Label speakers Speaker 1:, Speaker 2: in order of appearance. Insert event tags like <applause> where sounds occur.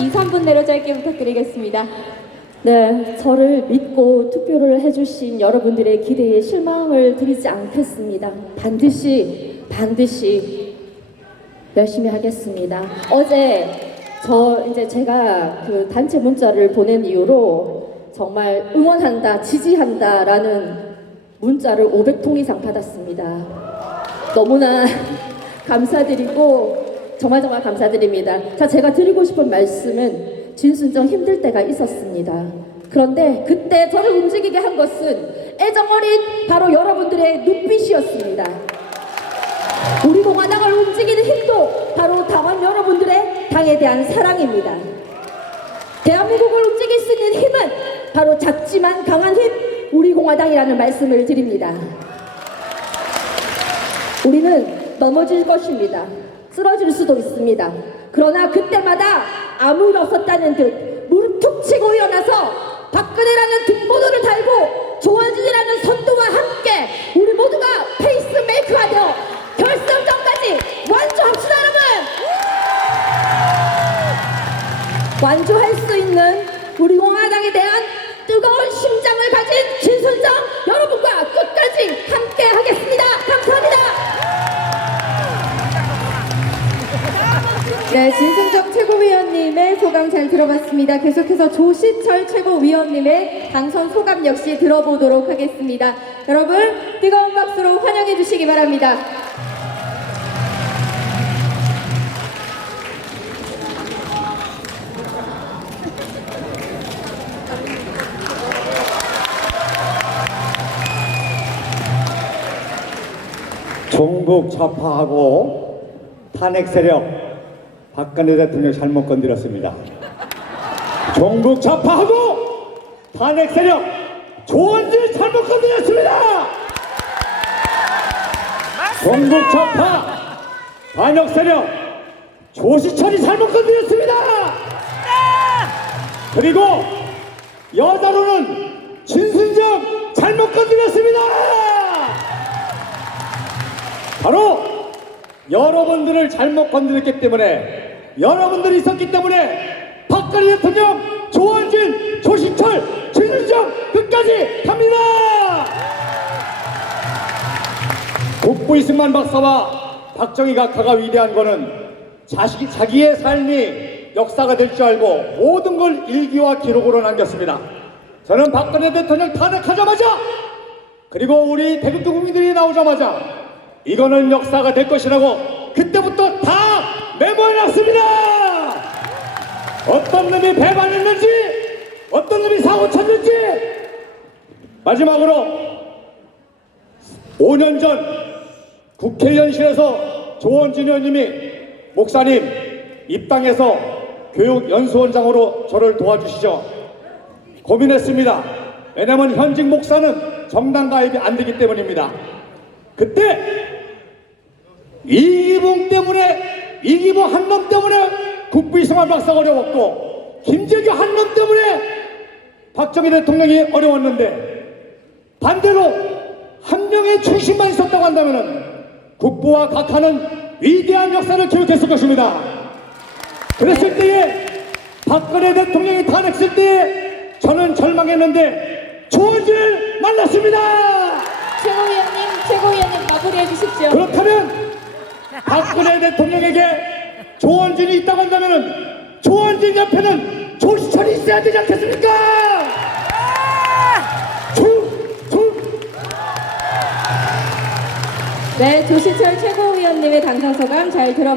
Speaker 1: 인사 한 분대로 짧게 부탁드리겠습니다.
Speaker 2: 네, 저를 믿고 투표를 해주신 여러분들의 기대에 실망을 드리지 않겠습니다. 반드시, 반드시 열심히 하겠습니다. 어제 저 이제 제가 그 단체 문자를 보낸 이후로 정말 응원한다, 지지한다라는 문자를 500통 이상 받았습니다. 너무나 <laughs> 감사드리고 정말 정말 감사드립니다. 자, 제가 드리고 싶은 말씀은 진순정 힘들 때가 있었습니다. 그런데 그때 저를 움직이게 한 것은 애정어린 바로 여러분들의 눈빛이었습니다. 우리 공화당을 움직이는 힘도 바로 당원 여러분들의 당에 대한 사랑입니다. 대한민국을 움직일 수 있는 힘은 바로 작지만 강한 힘, 우리 공화당이라는 말씀을 드립니다. 우리는 넘어질 것입니다. 쓰러질 수도 있습니다. 그러나 그때마다 아무 일 없었다는 듯 무릎 툭 치고 일어나서 박근혜라는 등번호를 달고 조원진이라는 선두와 함께 우리 모두가 페이스메이커가 되어 결승전까지 완주합시다 여러분! 완주할 수
Speaker 1: 네, 진승정 최고위원님의 소감 잘 들어봤습니다. 계속해서 조시철 최고위원님의 당선 소감 역시 들어보도록 하겠습니다. 여러분, 뜨거운 박수로 환영해 주시기 바랍니다.
Speaker 3: 종북 좌파하고 탄핵 세력 박근혜 대통령 잘못 건드렸습니다. 종북 좌파하고 탄핵 세력 조원진 잘못 건드렸습니다. 종북 좌파 반역 세력 조시철이 잘못 건드렸습니다. 그리고 여자로는 진순정 잘못 건드렸습니다. 바로 여러분들을 잘못 건드렸기 때문에 여러분들이 있었기 때문에 박근혜 대통령 조원진 조시철 진순정 끝까지 갑니다! 국부 이승만 박사와 박정희 각하가 위대한 거는 자식, 자기의 삶이 역사가 될 줄 알고 모든 걸 일기와 기록으로 남겼습니다. 저는 박근혜 대통령 탄핵하자마자 그리고 우리 대국도 국민들이 나오자마자 이거는 역사가 될 것이라고 그때부터 다 메모해놨습니다. 어떤 놈이 배반했는지, 어떤 놈이 사고 쳤는지. 마지막으로 5년 전 국회의원실에서 조원진 의원님이 목사님 입당해서 교육연수원장으로 저를 도와주시죠. 고민했습니다. 왜냐하면 현직 목사는 정당 가입이 안 되기 때문입니다. 그때 이기봉 때문에 이기봉 한놈 때문에 국부 이승만 박사가 어려웠고 김재규 한 놈 때문에 박정희 대통령이 어려웠는데 반대로 한 명의 중심만 있었다고 한다면 국부와 각하는 위대한 역사를 기록했을 것입니다. 그랬을 때에 박근혜 대통령이 탄핵했을 때에 저는 절망했는데 조원진을 만났습니다.
Speaker 1: 최고위원님, 최고위원님 마무리해 주십시오.
Speaker 3: 그렇다면 박근혜 대통령에게 조원진이 있다고 한다면 조원진 옆에는 조시철이 있어야 되지 않겠습니까? 조, 조,
Speaker 1: 네, 조시철 최고위원님의 당선 소감 잘 들어봤습니다.